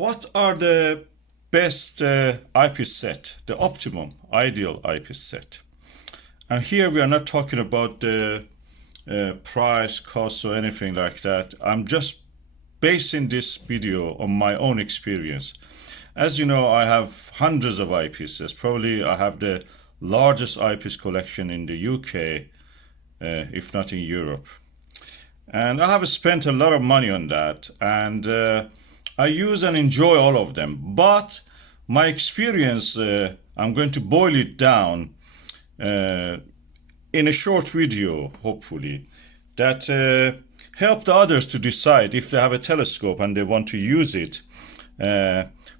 What are the best eyepiece set, the optimum, ideal eyepiece set? And here we are not talking about the price, cost, or anything like that. I'm just basing this video on my own experience. As you know, I have hundreds of eyepieces. Probably I have the largest eyepiece collection in the UK, if not in Europe. And I have spent a lot of money on that, and I use and enjoy all of them. But my experience, I'm going to boil it down in a short video, hopefully, that help the others to decide if they have a telescope and they want to use it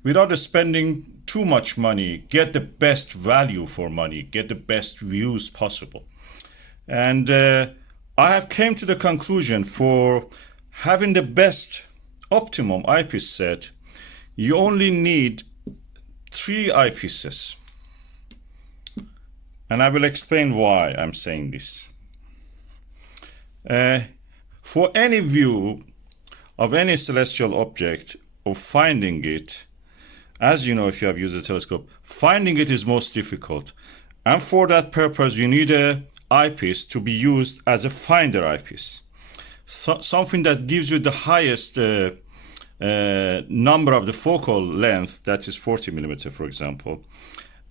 without spending too much money, get the best value for money, get the best views possible. And I have came to the conclusion for having the best optimum eyepiece set, you only need 3 eyepieces. And I will explain why I'm saying this. For any view of any celestial object or finding it, as you know, if you have used a telescope, finding it is most difficult. And for that purpose, you need a eyepiece to be used as a finder eyepiece. Something that gives you the highest number of the focal length, that is 40 millimeter, for example,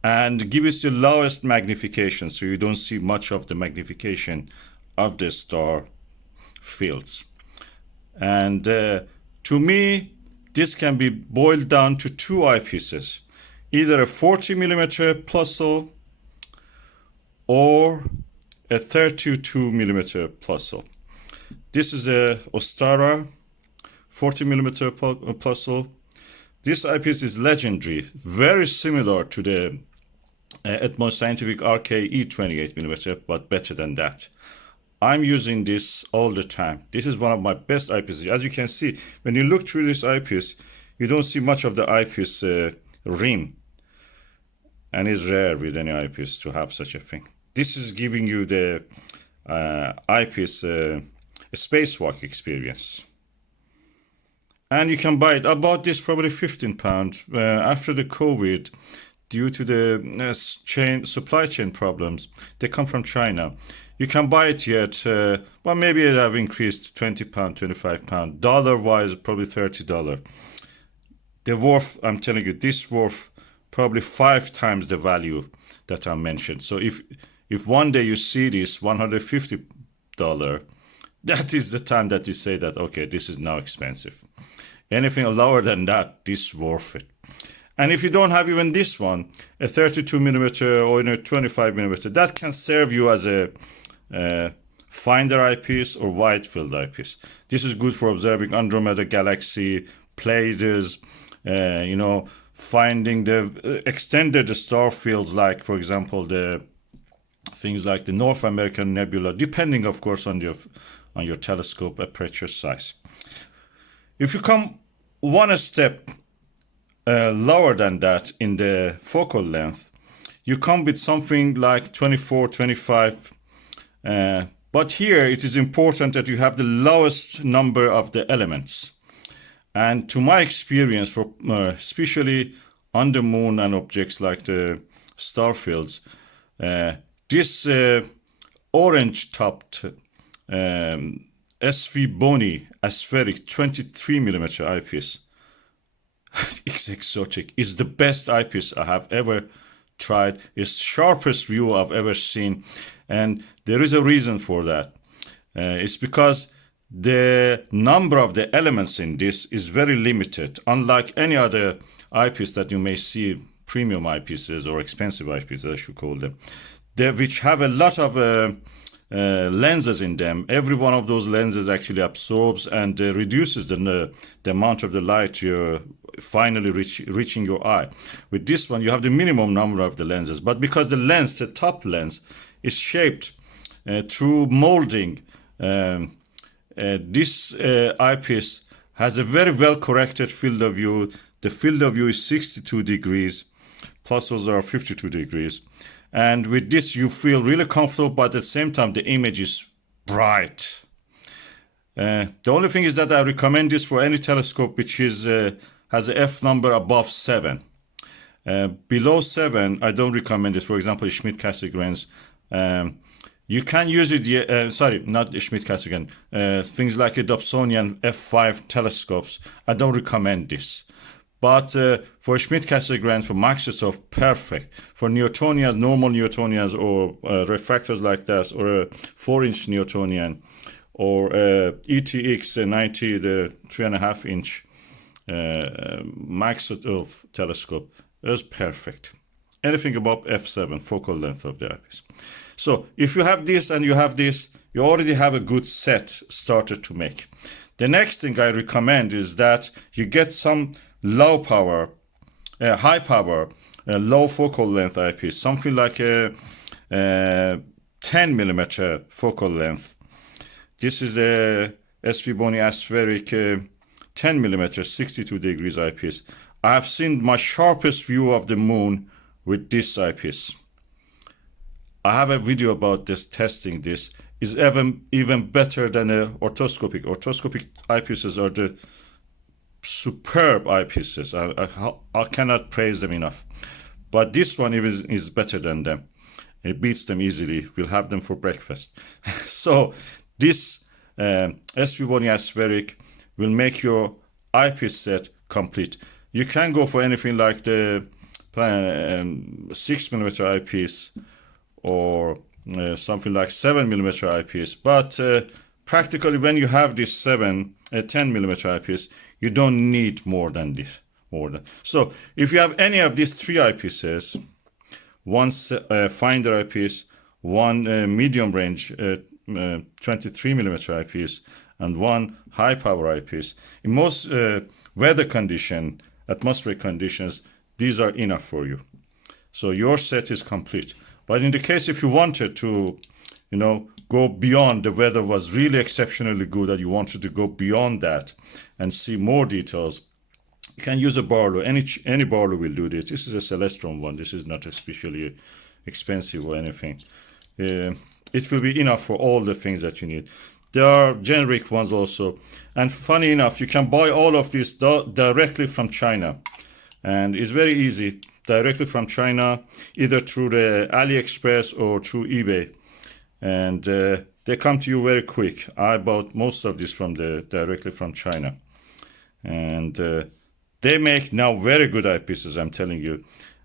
and gives you the lowest magnification, so you don't see much of the magnification of the star fields. And to me, this can be boiled down to 2 eyepieces, either a 40 millimeter Plössl or a 32 millimeter Plössl. This is a Ostara 40 millimeter Plössl. This eyepiece is legendary, very similar to the Atmos Scientific RK 28 millimeter, but better than that. I'm using this all the time. This is one of my best eyepieces. As you can see, when you look through this eyepiece, you don't see much of the eyepiece rim. And it's rare with any eyepiece to have such a thing. This is giving you the eyepiece spacewalk experience. And you can buy it. I bought this probably £15 after the COVID, due to the supply chain problems. They come from China. You can buy it yet, well, maybe it have increased £20, £25. Dollar-wise, probably $30. The worth, I'm telling you, this worth probably 5 times the value that I mentioned. So if one day you see this $150, that is the time that you say that, okay, this is now expensive. Anything lower than that, this is worth it. And if you don't have even this one, a 32 millimeter or a 25 millimeter, that can serve you as a finder eyepiece or wide field eyepiece. This is good for observing Andromeda galaxy, Pleiades, you know, finding the extended star fields, like, for example, the things like the North American Nebula, depending, of course, on your telescope aperture size. If you come one step lower than that in the focal length, you come with something like 24, 25. But here it is important that you have the lowest number of the elements. And to my experience, for especially on the moon and objects like the star fields, this orange-topped SVBony Aspheric 23 millimeter eyepiece, it's exotic. It's the best eyepiece I have ever tried. It's sharpest view I've ever seen, and there is a reason for that. It's because the number of the elements in this is very limited, unlike any other eyepiece that you may see, premium eyepieces or expensive eyepieces, I should call them, which have a lot of lenses in them. Every one of those lenses actually absorbs and reduces the amount of the light you're finally reaching your eye. With this one, you have the minimum number of the lenses, but because the lens, the top lens, is shaped through molding, this eyepiece has a very well corrected field of view. The field of view is 62 degrees, Plössls are 52 degrees. And with this, you feel really comfortable, but at the same time, the image is bright. The only thing is that I recommend this for any telescope which is has a F number above 7. Below 7, I don't recommend it. For example, Schmidt-Cassegrains. You can use it, sorry, not Schmidt-Cassegrain. Things like a Dobsonian F5 telescopes. I don't recommend this. But for Schmidt-Cassegrain, for Microsoft, perfect. For Newtonians, normal Newtonians, or refractors like that, or a 4-inch Newtonian, or ETX 90, the 3.5-inch Microsoft telescope is perfect. Anything above f7 focal length of the eyepiece. So if you have this and you have this, you already have a good set started to make. The next thing I recommend is that you get some low power, high power, low focal length eyepiece, something like a 10 millimeter focal length. This is a SVBony Aspheric 10 millimeter 62 degrees eyepiece. I have seen my sharpest view of the moon with this eyepiece. I have a video about this, testing this. Is even better than a orthoscopic. Orthoscopic eyepieces are the superb eyepieces. I cannot praise them enough. But this one is better than them. It beats them easily. We'll have them for breakfast. So this SVBony Aspheric will make your eyepiece set complete. You can go for anything like the 6 millimeter eyepiece or something like 7 millimeter eyepiece. But practically when you have this 10 millimeter eyepiece, you don't need more than this. So if you have any of these 3 eyepieces, one finder eyepiece, one medium range 23 millimeter eyepiece, and one high power eyepiece, in most weather condition, atmospheric conditions, these are enough for you. So your set is complete. But in the case if you wanted to, go beyond, the weather was really exceptionally good, and you wanted to go beyond that and see more details, you can use a Barlow. Any Barlow will do this. This is a Celestron one. This is not especially expensive or anything. It will be enough for all the things that you need. There are generic ones also. And funny enough, you can buy all of this directly from China. And it's very easy, directly from China, either through the AliExpress or through eBay. And they come to you very quick. I bought most of this directly from China. And they make now very good eyepieces, I'm telling you.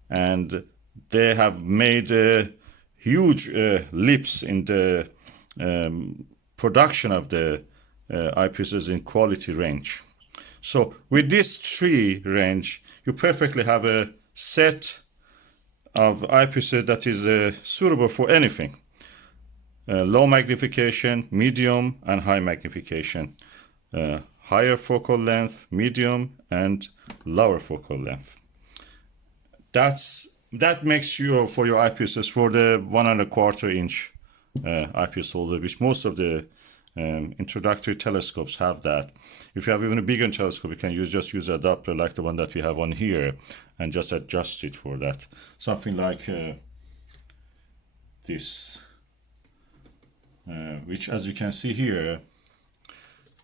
And they have made huge leaps in the production of the eyepieces in quality range. So with this 3 range, you perfectly have a set of eyepieces that is suitable for anything. Low magnification, medium, and high magnification. Higher focal length, medium, and lower focal length. That makes you for your eyepieces for the 1.25 inch eyepiece holder, which most of the introductory telescopes have that. If you have even a bigger telescope, you can just use an adapter like the one that we have on here and just adjust it for that. Something like this, which, as you can see here,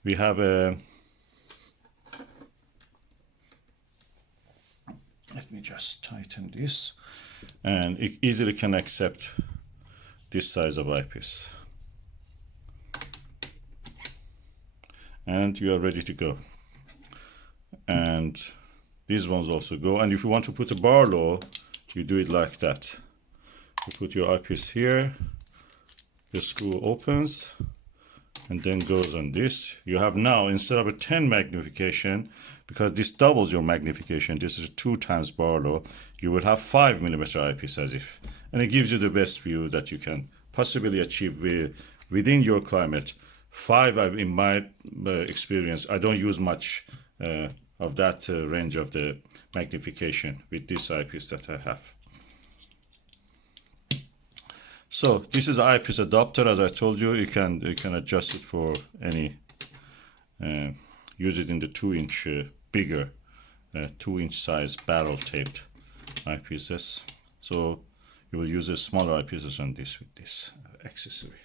we have a, let me just tighten this, and it easily can accept this size of eyepiece. And you are ready to go. And these ones also go. And if you want to put a Barlow, you do it like that. You put your eyepiece here, the screw opens, and then goes on this. You have now, instead of a 10 magnification, because this doubles your magnification, this is 2 times Barlow, you will have 5 millimeter eyepiece as if. And it gives you the best view that you can possibly achieve within your climate. 5, in my experience, I don't use much of that range of the magnification with this eyepiece that I have. So this is an eyepiece adapter. As I told you, you can adjust it for any, use it in the 2-inch bigger, 2-inch size barrel taped eyepieces. So you will use a smaller eyepieces on this with this accessory.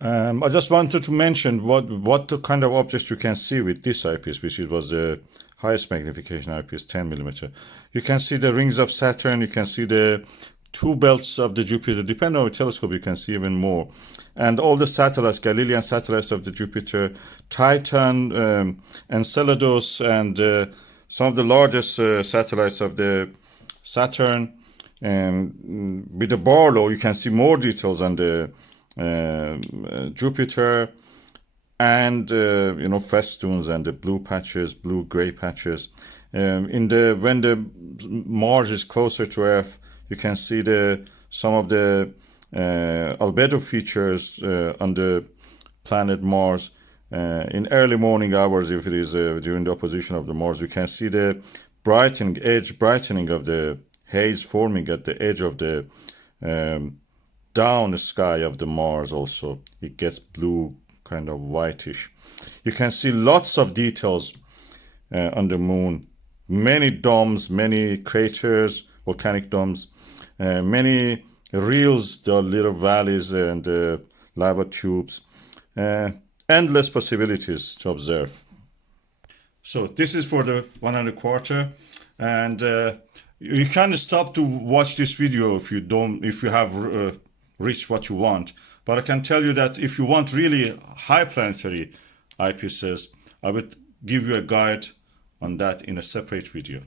I just wanted to mention what the kind of objects you can see with this eyepiece, which was the highest magnification eyepiece, 10 millimeter. You can see the rings of Saturn. You can see the two belts of the Jupiter. Depending on the telescope, you can see even more. And all the satellites, Galilean satellites of the Jupiter, Titan, Enceladus, and some of the largest satellites of the Saturn. And with the Barlow, you can see more details on the Jupiter, and festoons and the blue patches, blue-gray patches. When the Mars is closer to Earth, you can see some of the albedo features on the planet Mars. In early morning hours, if it is during the opposition of the Mars, you can see the brightening of the haze forming at the edge of the down sky of the Mars. Also, it gets blue, kind of whitish. You can see lots of details on the moon, many domes, many craters, volcanic domes, many rills, the little valleys and lava tubes, endless possibilities to observe. So this is for the 1.25, and you can't stop to watch this video if you have reached what you want. But I can tell you that if you want really high planetary eyepieces, I would give you a guide on that in a separate video.